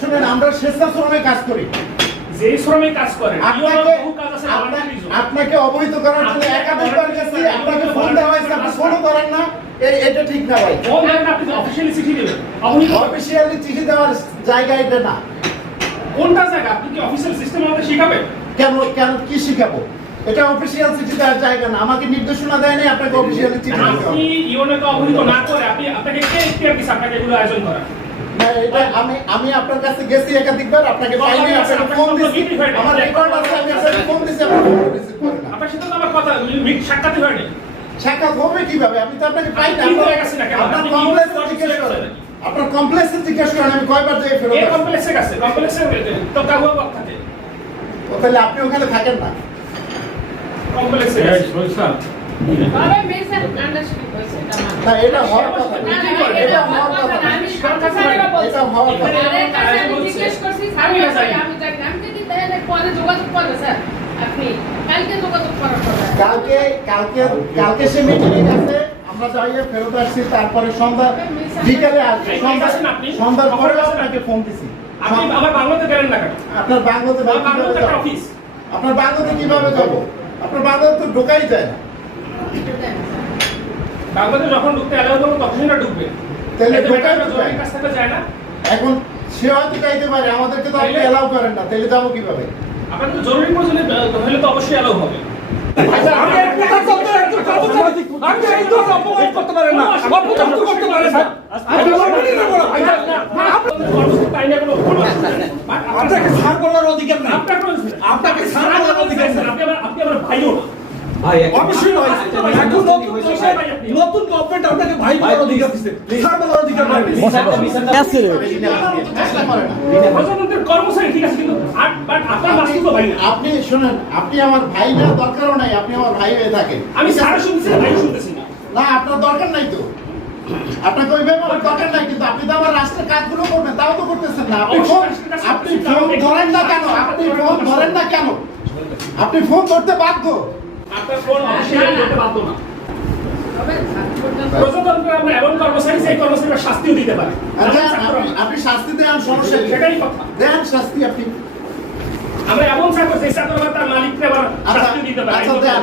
শুনেন, আমরা স্বেচ্ছাশ্রমে কাজ করি। যেই শ্রমিক কাজ করে আপনাকে অবহিত করার জন্য একাধিকবার গেছি, আপনাকে ফোন দেওয়া হয়েছে, আপনি ফোনও করেন না, এটা ঠিক না ভাই। আপনি অফিসিয়ালি চিঠি দেবেন, অফিসিয়ালি চিঠি দেওয়ার জায়গা এটা না। কোনটা জায়গা? আপনি কি অফিসিয়াল সিস্টেম আমাদের শিখাবেন? কেন কি শিখাবো? এটা অফিসিয়াল চিঠি দেওয়ার জায়গা না। আমাকে নির্দেশনা দেয়নি আপনাকে অফিসিয়ালি চিঠি দিতে হবে। আপনি ইউনিয়নকে অবহিত না করে আপনাকে কে ইখতিয়ার দিয়েছে আপনাকে এগুলো আয়োজন করা? না, এটা আমি আপনার কাছে গেছি একাধিকবার, আপনাকে পাইনি, আপনাকে ফোন দিছি, আমার রেকর্ড আছে, আমি আপনাকে ফোন দিছি, আপনি ফোন রিসিভ করেন না। আপনার সাথে তো আমার কথা সাক্ষাৎ হয়নি। সাক্ষাৎ হবে কিভাবে? আমি তো আপনাকে পাই না। আপনার কমপ্লেক্সে জিজ্ঞেস করেন, আপনার কমপ্লেক্সে জিজ্ঞেস করেন আমি কয়বার যাই ফেরত এই কমপ্লেক্সে গেছে, কমপ্লেক্সে তো কাগজ পক্ষাতে তাহলে আপনি ওখানে থাকেন না। কমপ্লেক্সে আরে মেসেজ আন্ডারস্ট্যান্ড হইছে এটা না। না, এটা হওয়ার কথা না। এটা হওয়ার কথা না। আমি কথা ছাড়া বলছি। এটা হওয়ার কথা। আরে কাছে আমি জিজ্ঞেস করছি স্যার আমি জানি আমি যদি তাহলে পরে যোগাযোগ করবে স্যার আপনি কালকে যোগাযোগ করার কথা। কালকে সে মিটিং আছে, আমরা যাইয়ে ফেরত আসছি, তারপরে বিকালে আসছি, সন্ধ্যার পরে আপনাকে ফোন দিছি। আপনি আমার বাংলাতে গেলেন না কেন? আপনার বাংলাতে অফিস, আপনার বাংলাতে কিভাবে যাবো? আপনার বাংলাতে তো ঢোকাই যায় না। বাংলাদেশ যখন ঢুকতে এলাও করবো তখনই না ঢুকবে, তাহলে ঢোকাই কাছ থেকে যায় না। এখন সে হয়তো চাইতে পারে, আমাদেরকে তো আপনি এলাও করেন না, তাহলে যাবো কিভাবে? আপনার তো জরুরি প্রয়োজনে হলে তো অবশ্যই এলাও হবে। আপনাকে ছাড় করার অধিকার নাই। আপনাকে ছাড় করার অধিকার নাই। আপনি আমার ভাইও না। অবশ্যই নয়। এখন নতুন গভর্নমেন্ট আপনাকে ভাই বলার অধিকার দিচ্ছে, ছাড় বলার অধিকার নাই। প্রধানমন্ত্রীর কর্মচারী ঠিক আছে, কিন্তু আপনার বাস্তব ভাই না। আপনি শুনেন, আপনি আমার ভাই না, দরকারও নাই, আপনি আমার ভাই হয়ে থাকেন। আমি সারা শুনছি, ভাই শুনতেছি না। না, আপনার দরকার নাই তো, আপনাকে ওইভাবে আমার দরকার নাই, কিন্তু আপনি তো আমার রাষ্ট্রের কাজগুলো করবেন, তাও তো করতেছেন না। আপনি ফোন ধরেন না কেন? আপনি ফোন ধরতে বাধ্য। আপনার ফোন অবশ্যই করতে বাধ্য না। প্রজাতন্ত্রে আমরা এমন কর্মচারী, সেই কর্মচারীরা শাস্তিও দিতে পারে। আপনি শাস্তি দেন, সমস্যা কি? সেটাই কথা। দেন শাস্তি আপনি। আমরা এমন চাকরি, যে চাকরি তার মালিককে আবার শাস্তি দিতে পারে। আচ্ছা দেন।